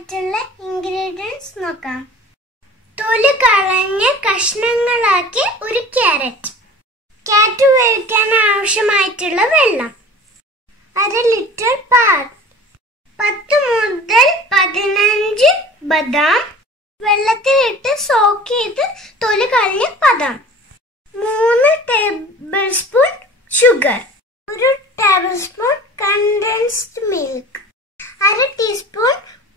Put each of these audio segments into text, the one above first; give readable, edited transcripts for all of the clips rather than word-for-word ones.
ആവശ്യമായിട്ടുള്ള ഇൻഗ്രീഡിയൻസ് നോക്കാം. തൊലി കളഞ്ഞ കഷ്ണങ്ങളാക്കി ഒരു ക്യാരറ്റ്, ക്യാരറ്റ് വേവിക്കാൻ ആവശ്യമായിട്ടുള്ള വെള്ളം, 1/2 ലിറ്റർ പാൽ, 10 മുതൽ 15 ബദാം, വെള്ളത്തിലിട്ട് സോക്ക് ചെയ്ത് തൊലി കളഞ്ഞ ബദാം, 3 table spoon sugar, 1 table spoon condensed milk, 1/2 teaspoon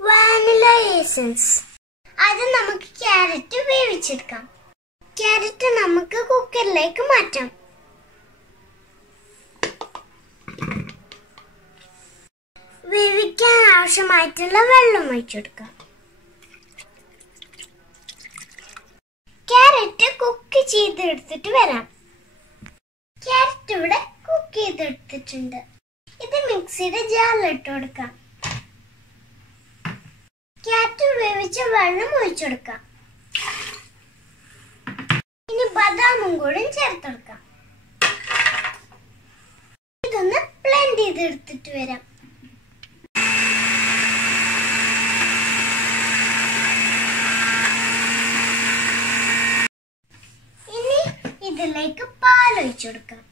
vanilla essence. അത് നമുക്ക് ക്യാരറ്റ് വേവിച്ചെടുക്കാം. ക്യാരറ്റ് നമുക്ക് കുക്കറിലേക്ക് മാറ്റാം. വേവിക്കാൻ ആവശ്യമായിട്ടുള്ള വെള്ളം ഒഴിച്ചെടുക്കാം. ക്യാരറ്റ് കുക്ക് ചെയ്തെടുത്തിട്ട് വരാം. ക്യാരറ്റ് ഇവിടെ കുക്ക് ചെയ്തെടുത്തിട്ടുണ്ട്. ഇത് മിക്സിയുടെ ജാറിലിട്ട് കൊടുക്കാം. ക്യാരറ്റ് വേവിച്ച വെള്ളം ഒഴിച്ചെടുക്കാം. ഇനി ബദാമും കൂടി ചേർത്തെടുക്കാം. ഇതൊന്ന് ബ്ലെൻഡ് ചെയ്തെടുത്തിട്ട് വരാം. ഇനി ഇതിലേക്ക് പാൽ ഒഴിച്ചെടുക്കാം.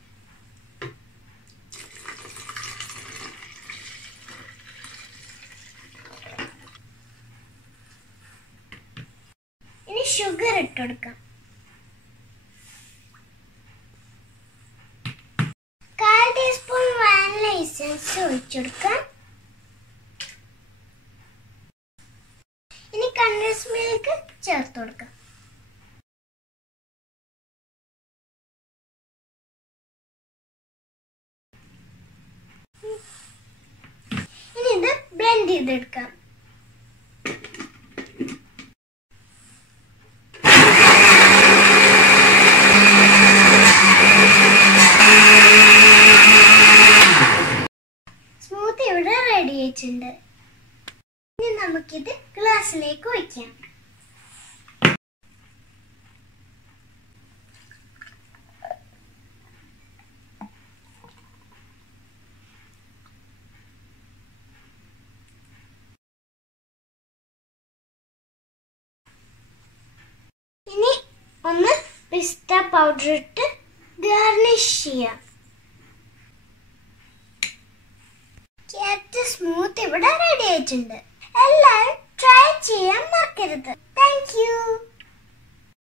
ഇനി ഷുഗർ ഇട്ടുകൊടുക്കാം. 1/4 ടീസ്പൂൺ വാനില എസൻസ് ഒഴിച്ചെടുക്കാം. ഇനി കണ്ടൻസ്ഡ് മിൽക്ക് ചേർത്ത് കൊടുക്കാം. ഇനി ഇത് ബ്ലെൻഡ് ചെയ്തെടുക്കാം. സ്മൂത്തി ഇവിടെ റെഡി ആയിട്ടുണ്ട്. ഇനി നമുക്കിത് ഗ്ലാസ്സിലേക്ക് ഒഴിക്കാം. ഇനി ഒന്ന് പിസ്ത പൗഡർ ഇട്ട് ഗാർണിഷ് ചെയ്യാം. ക്യാരറ്റ് സ്മൂത്ത് ഇവിടെ റെഡി ആയിട്ടുണ്ട്. എല്ലാവരും ട്രൈ ചെയ്യാൻ മറക്കരുത്. Thank you.